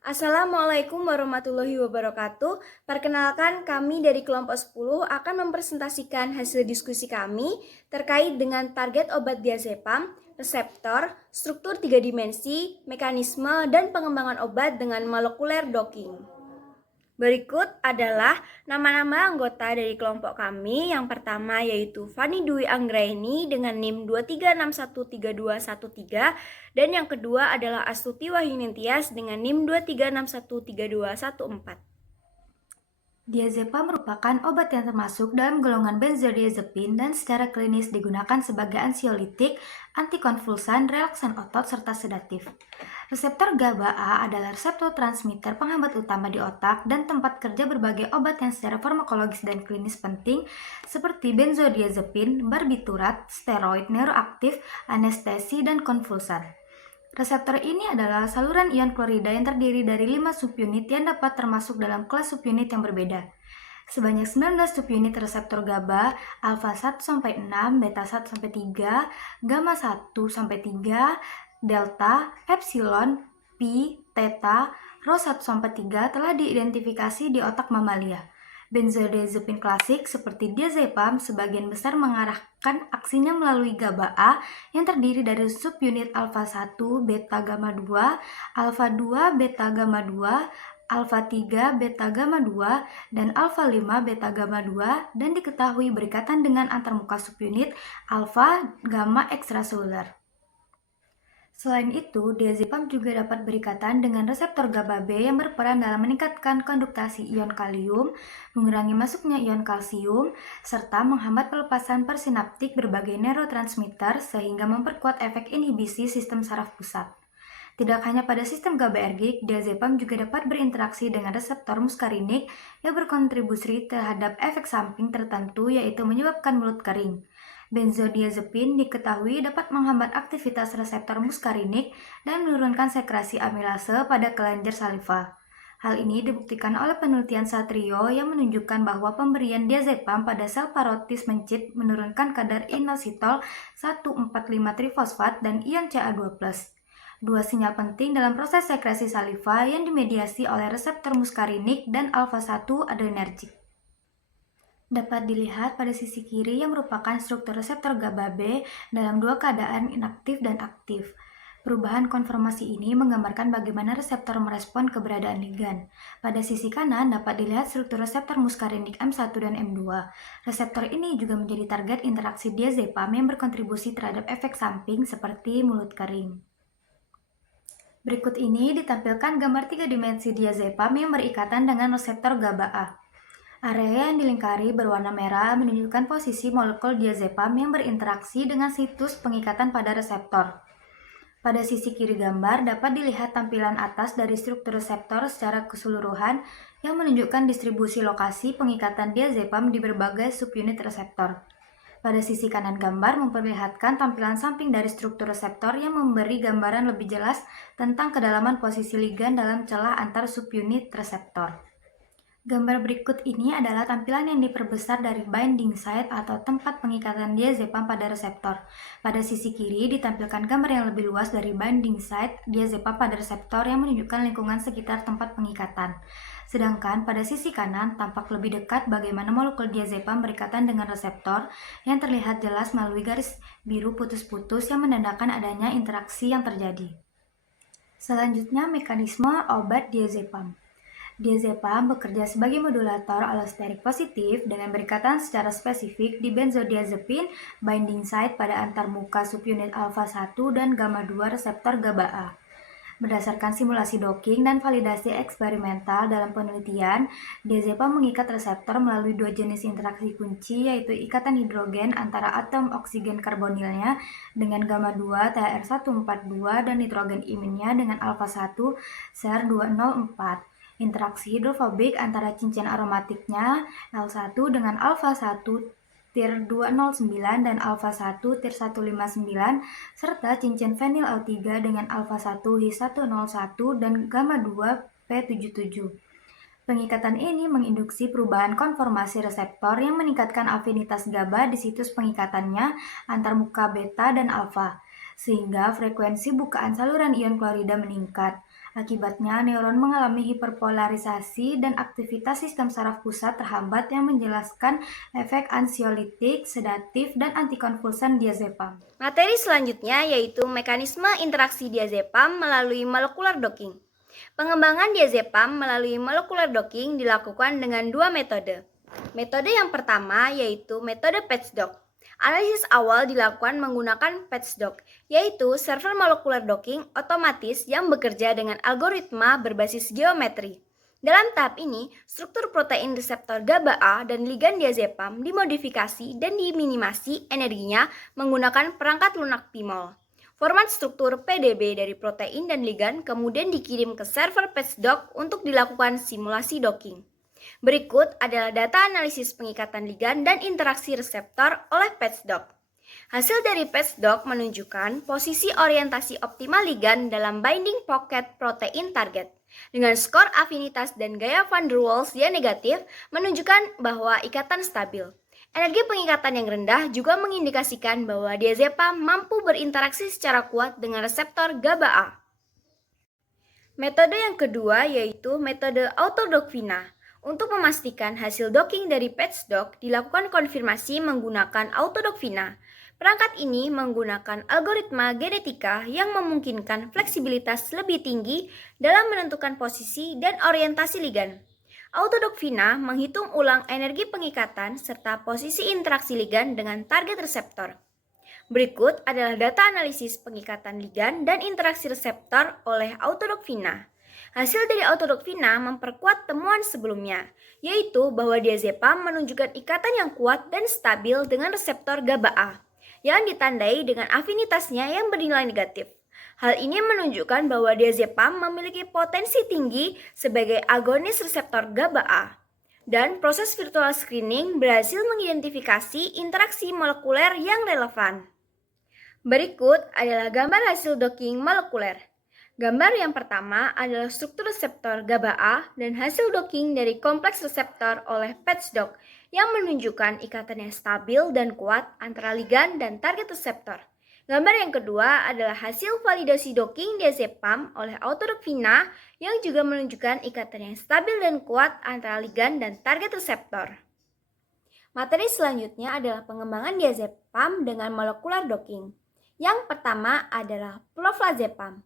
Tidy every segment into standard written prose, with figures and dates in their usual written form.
Assalamualaikum warahmatullahi wabarakatuh. Perkenalkan, kami dari kelompok 10 akan mempresentasikan hasil diskusi kami terkait dengan target obat diazepam, reseptor, struktur 3 dimensi, mekanisme, dan pengembangan obat dengan molekuler docking. Berikut adalah nama-nama anggota dari kelompok kami. Yang pertama yaitu Fani Dwi Anggraini dengan NIM 23613213 dan yang kedua adalah Astuti Wahyunintias dengan NIM 23613214. Diazepam merupakan obat yang termasuk dalam golongan benzodiazepin dan secara klinis digunakan sebagai ansiolitik, antikonvulsan, relaksan otot, serta sedatif. Reseptor GABA-A adalah reseptor transmitter penghambat utama di otak dan tempat kerja berbagai obat yang secara farmakologis dan klinis penting seperti benzodiazepin, barbiturat, steroid, neuroaktif, anestesi, dan konvulsan. Reseptor ini adalah saluran ion klorida yang terdiri dari 5 subunit yang dapat termasuk dalam kelas subunit yang berbeda. Sebanyak 19 subunit reseptor GABA, alfa 1-6, beta 1-3, gamma 1-3, delta, epsilon, pi, theta, rho 1-3 telah diidentifikasi di otak mamalia. Benzodiazepin klasik seperti diazepam sebagian besar mengarahkan aksinya melalui GABA-A yang terdiri dari subunit alfa 1, beta gamma 2, alfa 2, beta gamma 2, alfa 3, beta gamma 2, dan alfa 5, beta gamma 2 dan diketahui berikatan dengan antarmuka subunit alfa gamma ekstraseluler. Selain itu, diazepam juga dapat berikatan dengan reseptor GABA-B yang berperan dalam meningkatkan konduktasi ion kalium, mengurangi masuknya ion kalsium, serta menghambat pelepasan persinaptik berbagai neurotransmitter sehingga memperkuat efek inhibisi sistem saraf pusat. Tidak hanya pada sistem GABAergik, diazepam juga dapat berinteraksi dengan reseptor muskarinik yang berkontribusi terhadap efek samping tertentu yaitu menyebabkan mulut kering. Benzodiazepin diketahui dapat menghambat aktivitas reseptor muskarinik dan menurunkan sekresi amilase pada kelenjar saliva. Hal ini dibuktikan oleh penelitian Satrio yang menunjukkan bahwa pemberian diazepam pada sel parotis mencit menurunkan kadar inositol 1,4,5-trifosfat dan ion Ca2+. Dua sinyal penting dalam proses sekresi saliva yang dimediasi oleh reseptor muskarinik dan alfa-1 adrenergik. Dapat dilihat pada sisi kiri yang merupakan struktur reseptor GABA-B dalam dua keadaan inaktif dan aktif. Perubahan konformasi ini menggambarkan bagaimana reseptor merespon keberadaan ligan. Pada sisi kanan dapat dilihat struktur reseptor muskarinik M1 dan M2. Reseptor ini juga menjadi target interaksi diazepam yang berkontribusi terhadap efek samping seperti mulut kering. Berikut ini ditampilkan gambar 3 dimensi diazepam yang berikatan dengan reseptor GABA-A. Area yang dilingkari berwarna merah menunjukkan posisi molekul diazepam yang berinteraksi dengan situs pengikatan pada reseptor. Pada sisi kiri gambar dapat dilihat tampilan atas dari struktur reseptor secara keseluruhan yang menunjukkan distribusi lokasi pengikatan diazepam di berbagai subunit reseptor. Pada sisi kanan gambar memperlihatkan tampilan samping dari struktur reseptor yang memberi gambaran lebih jelas tentang kedalaman posisi ligan dalam celah antar subunit reseptor. Gambar berikut ini adalah tampilan yang diperbesar dari binding site atau tempat pengikatan diazepam pada reseptor. Pada sisi kiri ditampilkan gambar yang lebih luas dari binding site diazepam pada reseptor yang menunjukkan lingkungan sekitar tempat pengikatan. Sedangkan pada sisi kanan tampak lebih dekat bagaimana molekul diazepam berikatan dengan reseptor yang terlihat jelas melalui garis biru putus-putus yang menandakan adanya interaksi yang terjadi. Selanjutnya, mekanisme obat diazepam. Diazepam bekerja sebagai modulator allosterik positif dengan berikatan secara spesifik di benzodiazepin binding site pada antarmuka subunit alfa 1 dan gamma 2 reseptor GABA-A. Berdasarkan simulasi docking dan validasi eksperimental dalam penelitian, diazepam mengikat reseptor melalui dua jenis interaksi kunci yaitu ikatan hidrogen antara atom oksigen karbonilnya dengan gamma 2 THR142 dan nitrogen iminnya dengan alfa 1 SER204. Interaksi hidrofobik antara cincin aromatiknya L1 dengan alfa 1 tir 209 dan alfa 1 tir 159 serta cincin fenil L3 dengan alfa 1 H101 dan gamma 2 P77. Pengikatan ini menginduksi perubahan konformasi reseptor yang meningkatkan afinitas GABA di situs pengikatannya antar muka beta dan alfa, sehingga frekuensi bukaan saluran ion klorida meningkat. Akibatnya, neuron mengalami hiperpolarisasi dan aktivitas sistem saraf pusat terhambat yang menjelaskan efek ansiolitik, sedatif, dan antikonvulsan diazepam. Materi selanjutnya yaitu mekanisme interaksi diazepam melalui molekular docking. Pengembangan diazepam melalui molekular docking dilakukan dengan dua metode. Metode yang pertama yaitu metode patchdock. Analisis awal dilakukan menggunakan patchdock, yaitu server molekular docking otomatis yang bekerja dengan algoritma berbasis geometri. Dalam tahap ini, struktur protein reseptor GABA-A dan ligan diazepam dimodifikasi dan diminimasi energinya menggunakan perangkat lunak PIMOL. Format struktur PDB dari protein dan ligan kemudian dikirim ke server patchdock untuk dilakukan simulasi docking. Berikut adalah data analisis pengikatan ligan dan interaksi reseptor oleh patchdock. Hasil dari patchdock menunjukkan posisi orientasi optimal ligan dalam binding pocket protein target. Dengan skor afinitas dan gaya van der Waals yang negatif menunjukkan bahwa ikatan stabil. Energi pengikatan yang rendah juga mengindikasikan bahwa diazepam mampu berinteraksi secara kuat dengan reseptor GABA-A. Metode yang kedua yaitu metode autodockvina. Untuk memastikan hasil docking dari patchdock dilakukan konfirmasi menggunakan autodockvina. Perangkat ini menggunakan algoritma genetika yang memungkinkan fleksibilitas lebih tinggi dalam menentukan posisi dan orientasi ligan. Autodockvina menghitung ulang energi pengikatan serta posisi interaksi ligan dengan target reseptor. Berikut adalah data analisis pengikatan ligan dan interaksi reseptor oleh autodockvina. Hasil dari autodockvina memperkuat temuan sebelumnya, yaitu bahwa diazepam menunjukkan ikatan yang kuat dan stabil dengan reseptor GABA-A, yang ditandai dengan afinitasnya yang bernilai negatif. Hal ini menunjukkan bahwa diazepam memiliki potensi tinggi sebagai agonis reseptor GABA-A. Dan proses virtual screening berhasil mengidentifikasi interaksi molekuler yang relevan. Berikut adalah gambar hasil docking molekuler. Gambar yang pertama adalah struktur reseptor GABA-A dan hasil docking dari kompleks reseptor oleh patchdock yang menunjukkan ikatan yang stabil dan kuat antara ligan dan target reseptor. Gambar yang kedua adalah hasil validasi docking diazepam oleh autodockvina yang juga menunjukkan ikatan yang stabil dan kuat antara ligan dan target reseptor. Materi selanjutnya adalah pengembangan diazepam dengan molekular docking. Yang pertama adalah proflazepam.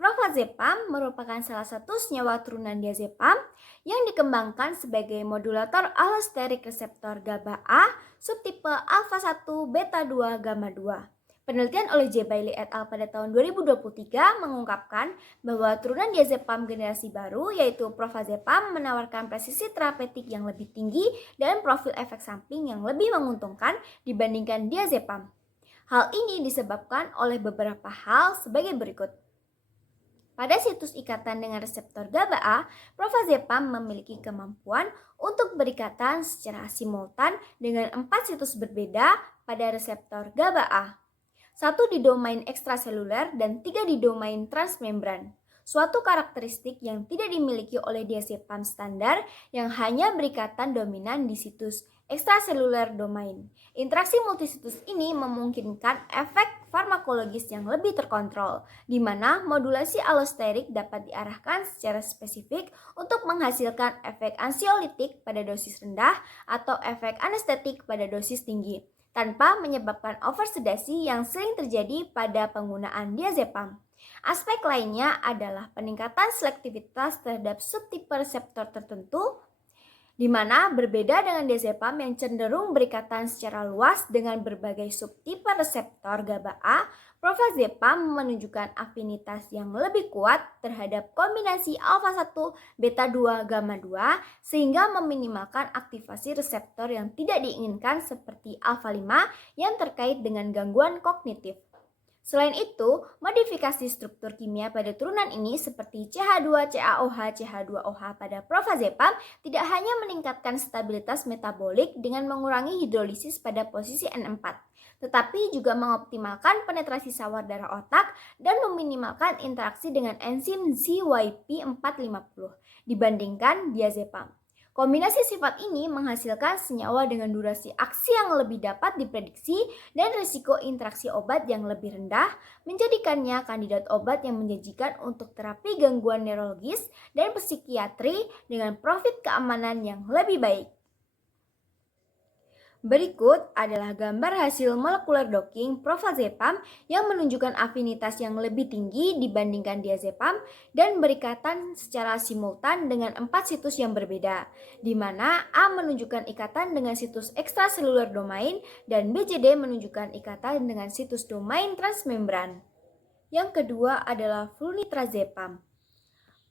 Proflazepam merupakan salah satu senyawa turunan diazepam yang dikembangkan sebagai modulator allosterik reseptor GABA-A subtipe alpha 1 beta 2 gamma 2. Penelitian oleh J. Bailey et al. Pada tahun 2023 mengungkapkan bahwa turunan diazepam generasi baru yaitu proflazepam menawarkan presisi terapeutik yang lebih tinggi dan profil efek samping yang lebih menguntungkan dibandingkan diazepam. Hal ini disebabkan oleh beberapa hal sebagai berikut. Pada situs ikatan dengan reseptor GABA-A, proflazepam memiliki kemampuan untuk berikatan secara simultan dengan 4 situs berbeda pada reseptor GABA-A. 1 di domain ekstraseluler dan 3 di domain transmembran. Suatu karakteristik yang tidak dimiliki oleh diazepam standar yang hanya berikatan dominan di situs ekstraseluler domain. Interaksi multisitus ini memungkinkan efek farmakologis yang lebih terkontrol, di mana modulasi allosterik dapat diarahkan secara spesifik untuk menghasilkan efek ansiolitik pada dosis rendah atau efek anestetik pada dosis tinggi, tanpa menyebabkan oversedasi yang sering terjadi pada penggunaan diazepam. Aspek lainnya adalah peningkatan selektivitas terhadap subtipe reseptor tertentu, di mana berbeda dengan diazepam yang cenderung berikatan secara luas dengan berbagai subtipe reseptor GABA-A, proflazepam menunjukkan afinitas yang lebih kuat terhadap kombinasi alpha 1 beta 2 gamma 2 sehingga meminimalkan aktivasi reseptor yang tidak diinginkan seperti alpha 5 yang terkait dengan gangguan kognitif. Selain itu, modifikasi struktur kimia pada turunan ini seperti CH2CaOH, CH2OH pada proflazepam tidak hanya meningkatkan stabilitas metabolik dengan mengurangi hidrolisis pada posisi N4, tetapi juga mengoptimalkan penetrasi sawar darah otak dan meminimalkan interaksi dengan enzim ZYP450 dibandingkan diazepam. Kombinasi sifat ini menghasilkan senyawa dengan durasi aksi yang lebih dapat diprediksi dan risiko interaksi obat yang lebih rendah, menjadikannya kandidat obat yang menjanjikan untuk terapi gangguan neurologis dan psikiatri dengan profil keamanan yang lebih baik. Berikut adalah gambar hasil molekular docking Provazepam yang menunjukkan afinitas yang lebih tinggi dibandingkan diazepam dan berikatan secara simultan dengan 4 situs yang berbeda, di mana A menunjukkan ikatan dengan situs ekstraseluler domain dan BCD menunjukkan ikatan dengan situs domain transmembran. Yang kedua adalah flunitrazepam.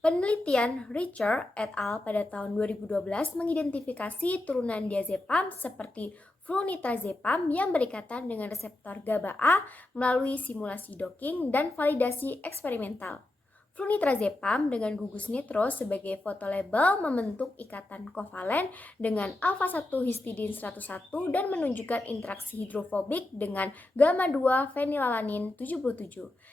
Penelitian Richer et al. Pada tahun 2012 mengidentifikasi turunan diazepam seperti flunitrazepam yang berikatan dengan reseptor GABA A melalui simulasi docking dan validasi eksperimental. Flunitrazepam dengan gugus nitro sebagai fotolabel membentuk ikatan kovalen dengan alfa-1 histidin 101 dan menunjukkan interaksi hidrofobik dengan gamma-2 fenilalanin 77.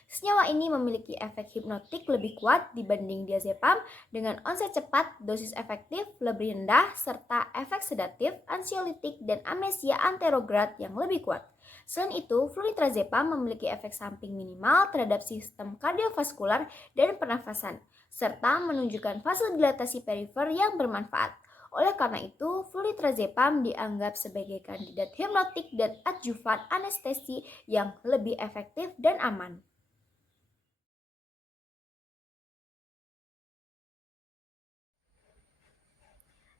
Senyawa ini memiliki efek hipnotik lebih kuat dibanding diazepam dengan onset cepat, dosis efektif lebih rendah, serta efek sedatif, ansiolitik, dan amnesia anterograd yang lebih kuat. Selain itu, flunitrazepam memiliki efek samping minimal terhadap sistem kardiovaskular dan pernafasan, serta menunjukkan vasodilatasi perifer yang bermanfaat. Oleh karena itu, flunitrazepam dianggap sebagai kandidat hipnotik dan adjuvan anestesi yang lebih efektif dan aman.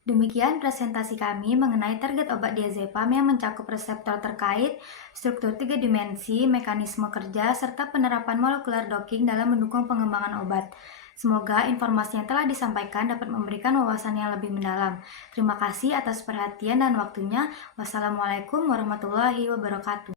Demikian presentasi kami mengenai target obat diazepam yang mencakup reseptor terkait, struktur 3 dimensi, mekanisme kerja, serta penerapan molekular docking dalam mendukung pengembangan obat. Semoga informasi yang telah disampaikan dapat memberikan wawasan yang lebih mendalam. Terima kasih atas perhatian dan waktunya. Wassalamualaikum warahmatullahi wabarakatuh.